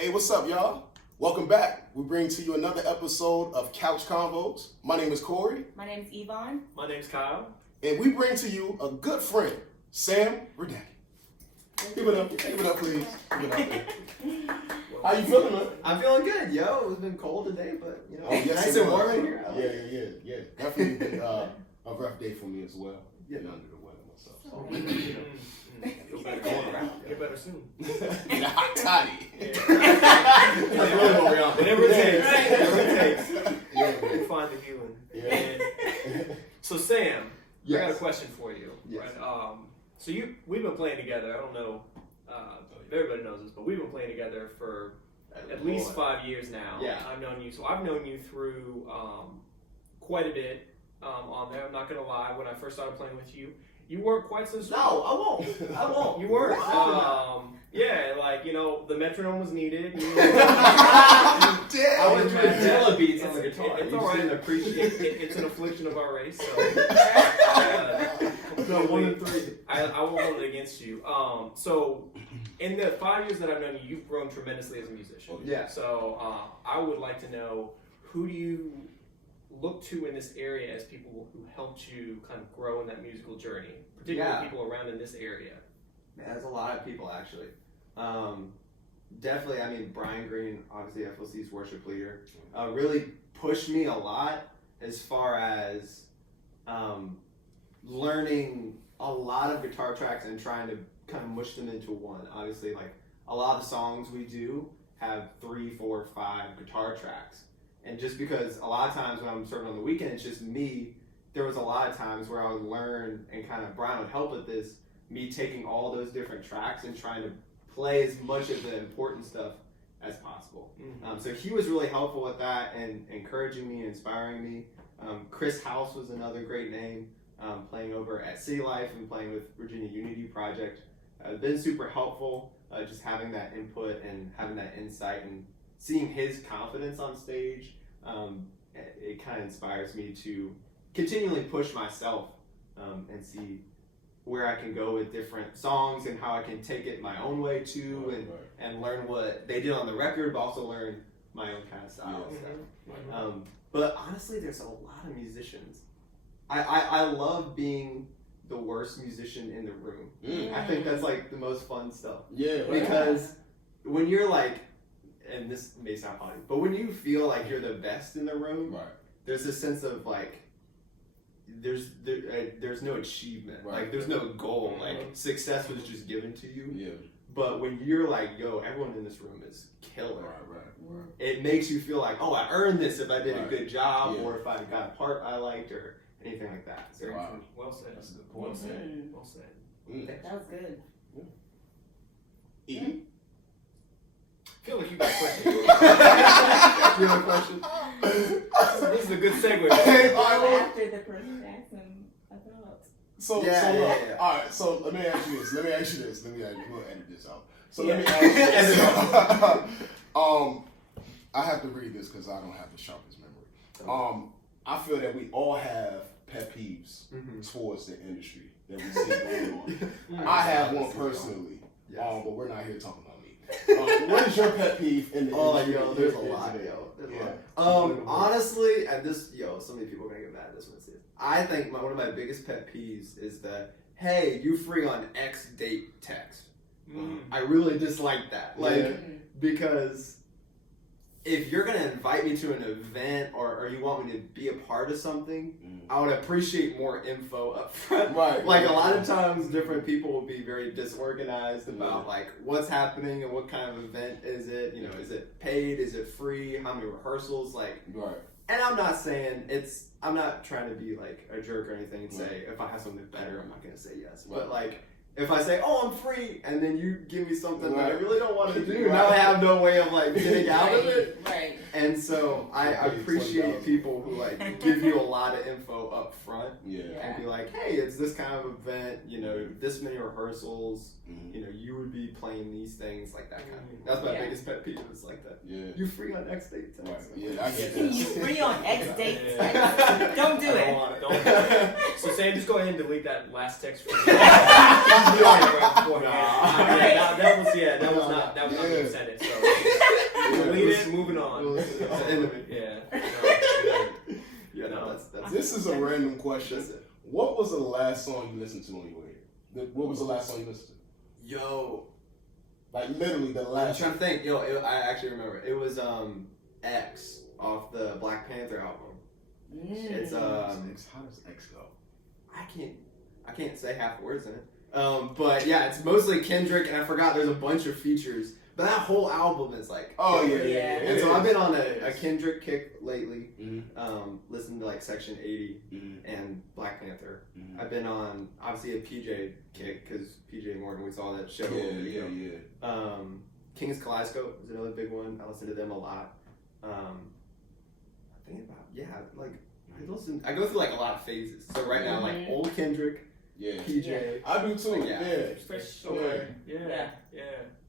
Hey, what's up, y'all? Welcome back. We bring to you another episode of Couch Convos. My name is Corey. My name is Yvonne. My name's Kyle. And we bring to you a good friend, Sam Radecki. Give it up, please. Give it up. How you feeling, man? I'm feeling good, yo. It's been cold today, but you know, Oh, yes, nice it and was. warm in here. Yeah. Definitely been a rough day for me as well. Getting under the weather myself. Get better soon. Get a hot toddy. That's really what we're on. Whatever it takes. Whatever it takes. Yeah, We'll man. find the healing. Yeah. And so Sam, I got a Yes. question for you. Yes. Right? So we've been playing together. I don't know if everybody knows this, but we've been playing together for at least 5 years now. Yeah. I've known you. So I've known you through quite a bit on there. I'm not gonna lie. When I first started playing with you, you weren't quite so strong. No, I won't. You weren't. No. Yeah, like, the metronome was needed. I Damn. was trying to tell beats on the It's- guitar. it's You all just right. didn't appreciate it. It's an affliction of our race. So No, 1 in 3. I won't hold it against you. So in the 5 years that I've known you, you've grown tremendously as a musician. Yeah. So I would like to know, who do you look to in this area as people who helped you kind of grow in that musical journey, particularly Yeah. people around in this area? Man, there's a lot of people actually. Definitely, I mean, Brian Green, obviously FLC's worship leader, really pushed me a lot as far as learning a lot of guitar tracks and trying to kind of mush them into one. Obviously, like a lot of the songs we do have 3, 4, 5 guitar tracks. And just because a lot of times when I'm serving on the weekend, it's just me, there was a lot of times where I would learn and kind of Brian would help with this, me taking all those different tracks and trying to play as much of the important stuff as possible. Mm-hmm. So he was really helpful with that and encouraging me and inspiring me. Chris House was another great name, playing over at City Life and playing with Virginia Unity Project. Been super helpful, just having that input and having that insight and seeing his confidence on stage. It kind of inspires me to continually push myself and see where I can go with different songs and how I can take it my own way too, and learn what they did on the record, but also learn my own kind of style and stuff. But honestly, there's a lot of musicians. I love being the worst musician in the room. I think that's like the most fun stuff. Yeah. Because when you're like, and this may sound funny, but when you feel like you're the best in the room, Right. there's a sense of like, there's no achievement, Right. like there's no goal, like success was just given to you. Yeah. But when you're like, yo, everyone in this room is killer, Right. it makes you feel like, oh, I earned this if I did a Right. good job, Yeah. or if I got a part I liked, or anything like that. So, Wow. Well said. That's a good Well point. said. Well said. That was good. E. I feel like you got questions. you have a question? This is a good segue. Hey, all right, well, After the person asked him about. So, Yeah, so yeah, look, yeah. all right. So let me ask you this. We'll edit this out. So let me Yeah. ask you. I have to read this because I don't have the sharpest memory. I feel that we all have pet peeves towards the industry that we see going on. I have one personally, Yes. but we're not here talking about me. What is your pet peeve in the Oh, industry? yo, there's a lot, yo. There's a Yeah. lot. Honestly, and this, so many people are gonna get mad at this when I see it. I think one of my biggest pet peeves is the, hey, you free on X date text. I really dislike that. Because if you're gonna invite me to an event or you want me to be a part of something, I would appreciate more info up front. Right. Like a lot of times different people will be very disorganized about like what's happening and what kind of event is it, is it paid, is it free, how many rehearsals, like, Right. and I'm not saying I'm not trying to be like a jerk or anything and say if I have something better I'm not gonna say yes. Right. But like if I say, oh, I'm free, and then you give me something that I Right. really don't want to do, Right. now I have no way of like getting out of it. Right. And so I appreciate people who like give you a lot of info up front Yeah. and be like, hey, it's this kind of event, this many rehearsals, you would be playing these things, like that kind of thing. That's my biggest pet peeve, is like that. Yeah. You free on X date text. Right. Yeah, I get You that. free on X dates. Yeah. Don't do I don't it. want it. Don't do it. So Sam, just go ahead and delete that last text from me. That was not what you said it. So delete it. Moving on. That's This is a random question. What was the last song you listened to when you were here? What was the last song you listened to? Yo, Like literally the I'm last. trying to think. I actually remember. It was X off the Black Panther album. It's How does X go? I can't say half the words in it. But yeah, it's mostly Kendrick, and I forgot there's a bunch of features. But that whole album is like, Oh yeah. And so I've been on a Kendrick kick lately. Mm-hmm. Listening to like Section 80 and Black Panther. I've been on obviously a PJ kick because PJ Morton, we saw that show. King's Kaleidoscope is another big one. I listen to them a lot. I go through like a lot of phases. So right now, like old Kendrick, PJ. I do too. Yeah. For sure. Yeah.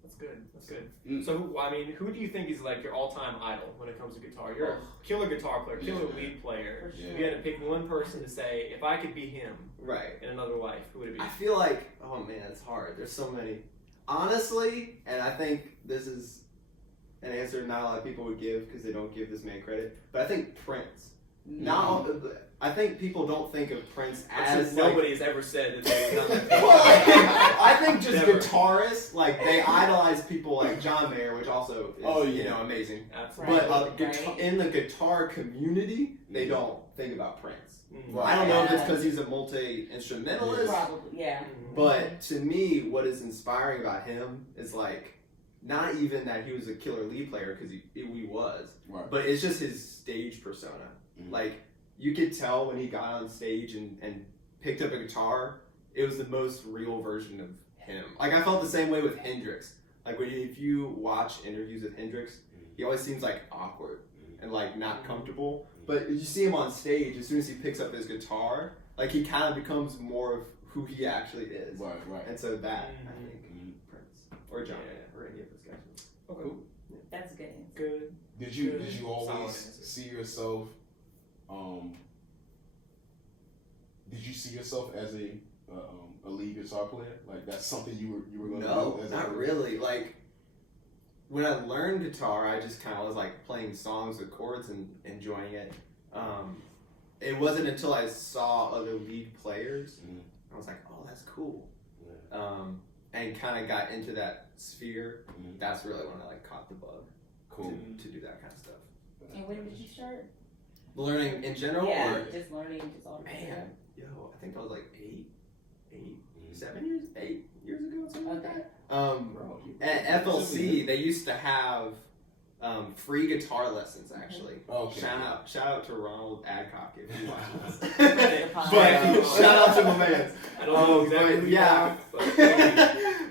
That's good. So, who do you think is like your all-time idol when it comes to guitar? You're a killer guitar player, killer lead player. Sure. You had to pick one person to say, if I could be him in another life, who would it be? I feel like, oh man, it's hard. There's so many. Honestly, and I think this is an answer not a lot of people would give because they don't give this man credit, but I think Prince. I think people don't think of Prince as nobody has ever said that they've done that. I think just guitarists, like they idolize people like John Mayer, which also is amazing. Absolutely. But in the guitar community, they don't think about Prince. Mm-hmm. I don't know if it's because he's a multi-instrumentalist. Probably, yeah. But to me, what is inspiring about him is like not even that he was a killer lead player because he was, but it's just his stage persona. Like you could tell when he got on stage and picked up a guitar, it was the most real version of him. Like I felt the same way with Hendrix. Like if you watch interviews with Hendrix, he always seems like awkward and like not comfortable. But you see him on stage, as soon as he picks up his guitar, like he kind of becomes more of who he actually is. Right. And so that I think Prince or John or any of those guys. Okay. Cool. That's good. Good. Did you always see yourself? Did you see yourself as a lead guitar player? Like that's something you were going to do? No, not really. Like when I learned guitar, I just kind of was like playing songs with chords and enjoying it. It wasn't until I saw other lead players, I was like, oh, that's cool. And kind of got into that sphere. That's really when I like caught the bug. Cool. To do that kind of stuff. And when did you start? Learning in general? Yeah, or? just learning, just all Man, I think that was like 8 years ago, something like that. At FLC, they used to have free guitar lessons, actually. Okay. Shout out to Ronald Adcock if you watch this. But shout out to my man. I don't know exactly who you are,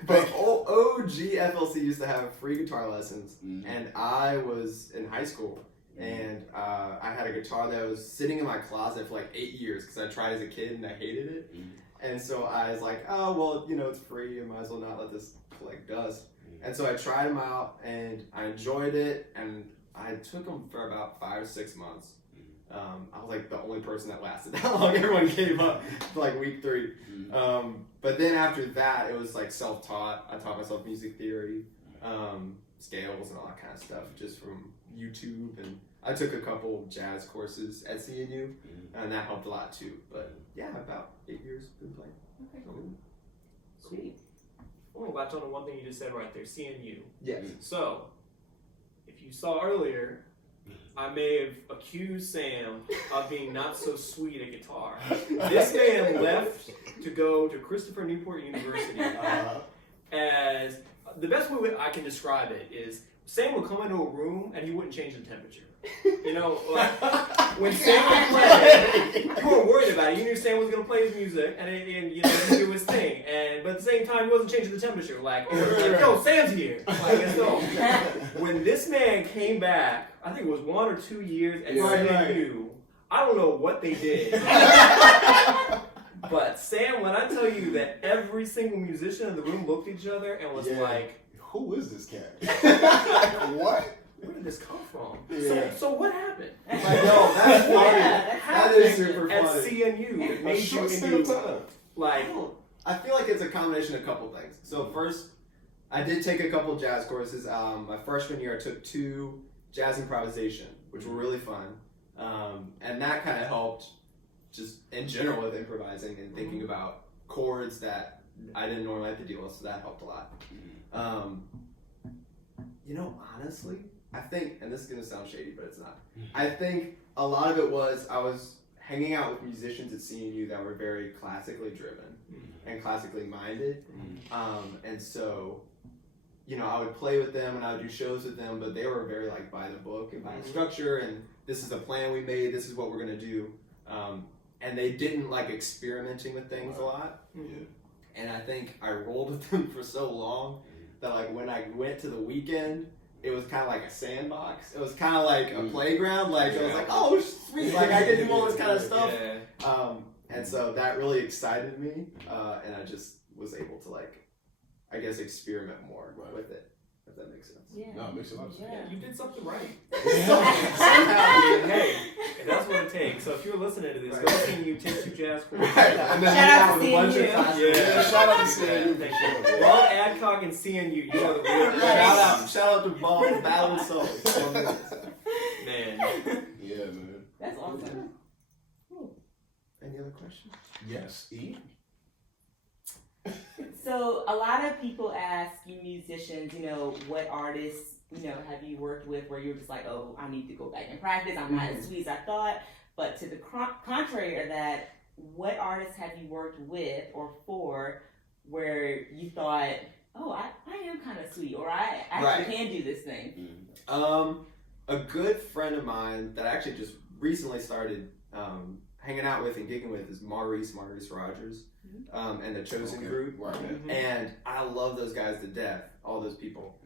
but OG FLC used to have free guitar lessons, and I was in high school. And I had a guitar that was sitting in my closet for like 8 years because I tried as a kid and I hated it. And so I was like, oh, well, it's free. I might as well not let this collect dust. And so I tried them out and I enjoyed it. And I took them for about 5 or 6 months. I was like the only person that lasted that long. Everyone gave up for like week 3. But then after that, it was like self-taught. I taught myself music theory, scales and all that kind of stuff just from YouTube, and I took a couple jazz courses at CNU, and that helped a lot too. But yeah, about 8 years been playing. Okay, Sweet. I want to latch on to one thing you just said right there, CNU. Yes. So, if you saw earlier, I may have accused Sam of being not so sweet at guitar. This man left to go to Christopher Newport University as the best way I can describe it is Sam would come into a room and he wouldn't change the temperature. When Sam would play, you weren't worried about it. You knew Sam was going to play his music and he'd do his thing. But at the same time, he wasn't changing the temperature. It was like, yo, Sam's here. So when this man came back, I think it was 1 or 2 years at CNU. I don't know what they did. But Sam, when I tell you that every single musician in the room looked at each other and was like, who is this cat? What? Where did this come from? Yeah. So what happened? That's funny. That is super at funny. CNU. It made you into I I feel like it's a combination of a couple things. So first, I did take a couple jazz courses. My freshman year, I took 2 jazz improvisation, which were really fun. And that kind of helped just in general with improvising and thinking about chords that I didn't normally have to deal with, so that helped a lot. Honestly, I think, and this is going to sound shady, but it's not. I think a lot of it was I was hanging out with musicians at CNU that were very classically driven and classically minded. And so, I would play with them and I would do shows with them, but they were very like by the book and by the structure, and this is the plan we made, this is what we're going to do. And they didn't like experimenting with things a lot. And I think I rolled with them for so long that like when I went to the weekend, it was kind of like a sandbox. It was kind of like a playground. Like it was like, oh sweet, like I can do all this kind of stuff. And so that really excited me, and I just was able to like, I guess, experiment more with it, if that makes sense. Yeah. No, it makes a lot of sense. Yeah, you did something right. Somehow, Hey, that's what it takes. So if you're listening to this, go see you take 2 jazz courses. And then Shout out have to a bunch of CNU. classes. Yeah, shout out to Yeah, CNU. thank you. Ron Adcock and CNU, you are the real Shout out to Ball Battle and Soul. man. Yeah, man. That's awesome. Any other questions? Yes, E. So a lot of people ask you musicians, what artists, have you worked with where you're just like, oh, I need to go back and practice. I'm not as sweet as I thought. But to the contrary of that, what artists have you worked with or for where you thought, oh, I am kind of sweet, or I actually can do this thing? A good friend of mine that I actually just recently started hanging out with and gigging with is Maurice Rogers, and the Chosen Group. Right. And I love those guys to death, all those people.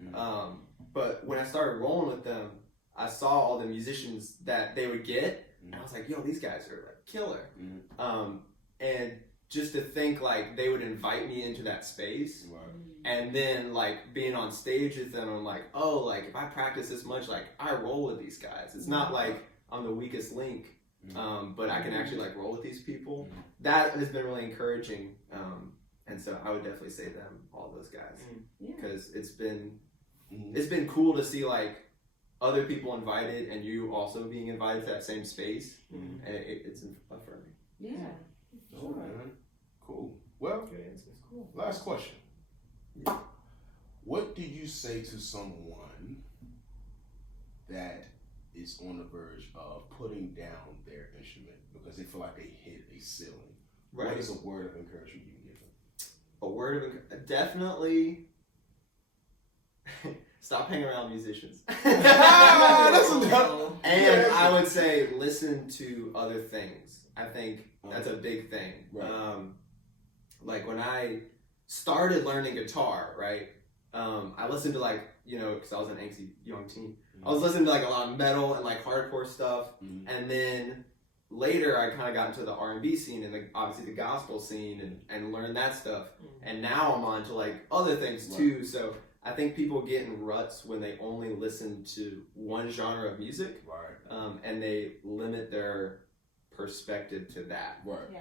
But when I started rolling with them, I saw all the musicians that they would get, and I was like, yo, these guys are like killer. And just to think like they would invite me into that space, and then like being on stage with them, I'm like, oh, like if I practice this much, like I roll with these guys. It's not like I'm the weakest link, but I can actually like roll with these people. That has been really encouraging, and so I would definitely say them, all those guys, because it's been cool to see like other people invited and you also being invited to that same space, and it's affirming. Yeah. Oh, man. Cool. Well, Good answers. Cool. last question. What do you say to someone that is on the verge of putting down their instrument because they feel like they hit a ceiling? Right. What is a word of encouragement you can give them? A word of encouragement, definitely. Stop hanging around musicians. And I would say listen to other things. I think that's a big thing. Right. Like when I started learning guitar, right? I listened to like, because I was an angsty young teen. I was listening to like a lot of metal and like hardcore stuff. And then later I kind of got into the R&B scene and obviously the gospel scene and learned that stuff. And now I'm on to like other things too. So I think people get in ruts when they only listen to one genre of music, and they limit their perspective to that. Right. Yeah.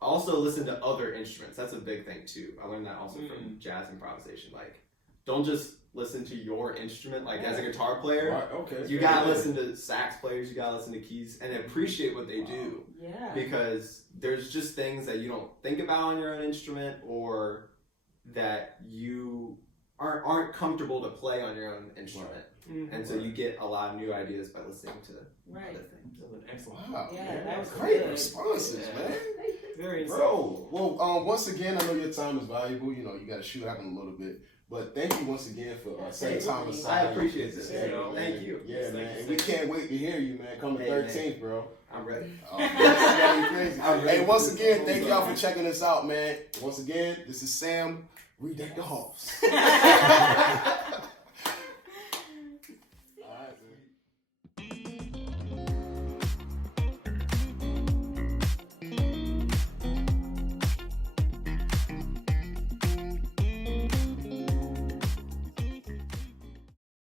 Also listen to other instruments. That's a big thing too. I learned that also from jazz improvisation. Like, don't just listen to your instrument. Like as a guitar player, Right. Okay. you gotta listen to sax players. You gotta listen to keys and appreciate what they do. Yeah. Because there's just things that you don't think about on your own instrument, or that you aren't comfortable to play on your own instrument. And so you get a lot of new ideas by listening to other things. That was an excellent. Wow. Yeah, that was great good. responses, man. Very Bro, well, once again, I know your time is valuable. You got to shoot out in a little bit. But thank you once again for setting time aside. I appreciate this. Yeah, Thank you. Yeah, man. And we can't wait to hear you, man. Come the 13th, bro. I'm ready. Oh, that's crazy. Hey, once again, thank y'all for checking us out, man. Once again, this is Sam Radecki.